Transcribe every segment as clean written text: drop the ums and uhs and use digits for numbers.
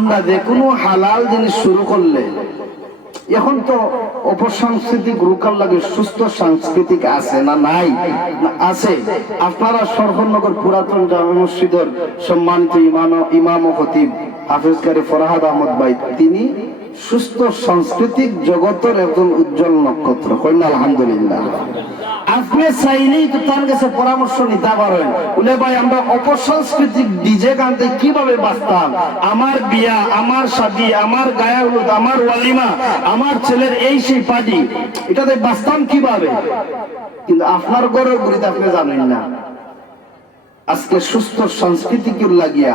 আমরা যে কোনো হালাল জিনিস শুরু করলে, এখন তো অপসাংস্কৃতিক রুকার লাগে সুস্থ সাংস্কৃতিক আছে না নাই? আছে। আপনারা সরফনগর পুরাতন জামে মসজিদের সম্মানিত ইমাম ও খতিব হাফেজ কারি ফরহাদ আহমদ ভাই, তিনি সুস্থ সাংস্কৃতিক জগতের একজন উজ্জ্বল নক্ষত্র। কইনা আলহামদুলিল্লাহ। আপনি চাইলেই তো তার কাছে পরামর্শ নিতে পারেন, বলে ভাই আমরা অপসাংস্কৃতিক ডিজে গানতে কিভাবে বাঁচতাম, আমার বিয়া, আমার শাদী, আমার গায়া হলুদ, আমার ওয়ালিমা, আমার ছেলের এই সেই পার্টি, এটাতে বাঁচতাম কিভাবে? কিন্তু আপনার ঘরের গুড়িতে আপনি জানেন না। আজকে সুস্থ সংস্কৃতিক লাগিয়া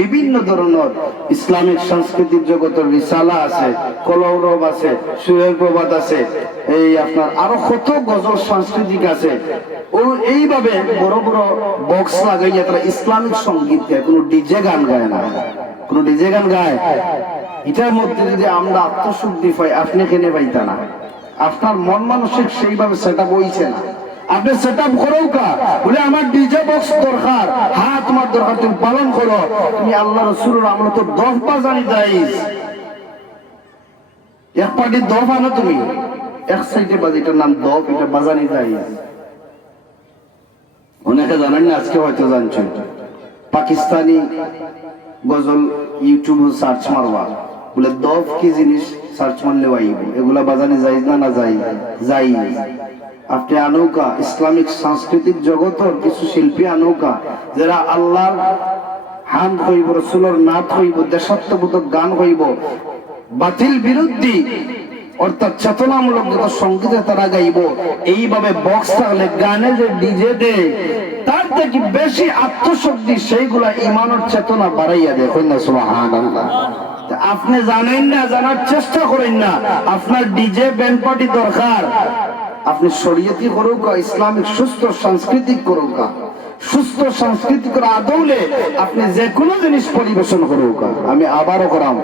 বিভিন্ন ধরনের ইসলামিক সাংস্কৃতিক জগতের রিসালা আছে, কলরব আছে, সুরের প্রবাদ আছে, এই আপনার আরো কত গজল সাংস্কৃতিক আছে। ও এইভাবে বড় বড় বক্স লাগাইয়া তারা ইসলামিক সঙ্গীত গায়, কোনো ডিজে গান গায় না। কোনো ডিজে গান গায়? এটার মধ্যে যদি আমরা আত্মশুদ্ধি পাই, আপনি কেনে পাইতা না। আপনার মন মানসিক সেইভাবে সেট আপ হইছে না। আপনি সেট আপ করো কা, বলে আমার ডিজে বক্স দরকার, হ্যাঁ তোমার দরকার, তুমি পালন করো। তুমি আল্লাহ রসুলের আমরা তো 10 বাজানি যাইস, এক পার্টি 10 আনো, তুমি এক সাইডে বাজে, এটার নাম 10, এটা বাজানি যাইস। অনেকে জানেন না, আজকে হয়তো জানছেন। পাকিস্তানি গজল ইউটিউবে সার্চ মারবা, বলে 10 কি জিনিস সার্চ মারলে পাইব, এগুলা বাজানি যাইজ না? না যাই যাই। আপনি আনৌকা ইসলামিক সাংস্কৃতিক জগতের কিছু শিল্পী আনৌকা, যারা আল্লাহর হামদ হইব, রসুলের নাথ হইব, দেশাত্মবোধক গান হইব, বাতিল বিরোধী অর্থাৎ চেতনামূলক যত সঙ্গীতে তারা গাইব। এইভাবে বক্স থাকলে, গানে যে ডিজে দেয়, তার থেকে বেশি আত্মশক্তি সেইগুলা ইমানের চেতনা বাড়াইয়া দেয়। কইনা সুবহানাল্লাহ। আপনি জানেন না, জানার চেষ্টা করেন না। আপনার ডিজে ব্যান্ড পার্টি দরকার, আপনি শরীয়তি করুক, ইসলামিক সুস্থ সাংস্কৃতিক করুক। সুস্থ সাংস্কৃতিক আদৌলে আপনি যে কোনো জিনিস পরিবেশন করুক। আমি আবারও করাম,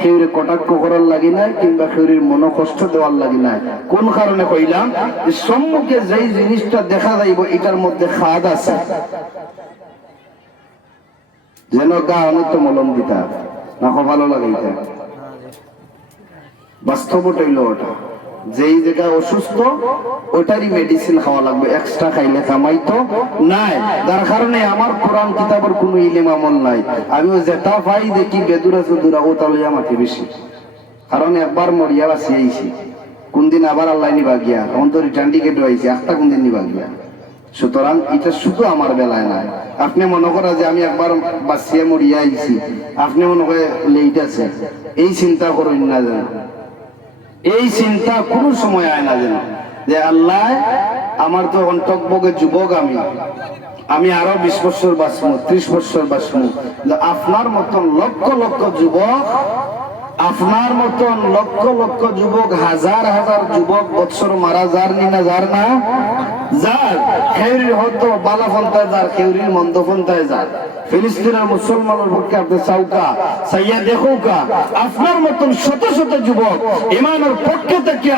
কেউরে কটাক্ষ করার লাগি নাই, কিংবা কেউরির মনোকষ্ট দেওয়ার লাগি নাই। কোন কারণে কইলাম, যে সম্মুখে যেই জিনিসটা দেখা যাইব এটার মধ্যে খাদ আছে, যেন গা অনত মলম দিতা না, ভালো লাগে। এটা বাস্তব হইল ওটা। যেই জায়গায় অসুস্থ ওটারই মেডিসিন খাওয়া লাগবে, এক্সট্রা খাইলে কামাইতো নাই। যার কারণে আমার কোরআন কিতাবের কোনো ইলম আমল নাই। আমিও যেটা পাই দেখি বেদুরা চুদুরা ও তাহলে আমাকে বেশি, কারণ একবার মরিয়া বাঁচি আইছি, কোনদিন আবার আল্লাহ নিবা গিয়া, অন্তরি টান্ডি কেটে আইছি, একটা কোনদিন নিবা গিয়া। সুতরাং এটা শুধু আমার বেলায় নাই। আপনি মনে করা যে আমি একবার বাঁচিয়া মরিয়া আইছি, আপনি মনে করে লেট আছে, এই চিন্তা করেন না যেন। এই চিন্তা কোন সময় আয় না যেন, যে আল্লাহ আমার তো অন্তকবগে যুবক, আমি আরো 20 বছর বাঁচবো, 30 বছর বাঁচবো। আপনার মতন লক্ষ লক্ষ যুবক, আপনার মতন লক্ষ লক্ষ যুবক, হাজার হাজার যুবক বৎসর মারা যার নি না, যার না যার খেউরির হতো বালা ফন্তায় যার, খেউরির মন্দ ফন্তায় যার। ফিলিস্তিনের মুসলমানের পক্ষে আপনি চাউকা চাইয়া দেখুকা, আপনার মতন শত শত যুবক ইমানের পক্ষে থেকে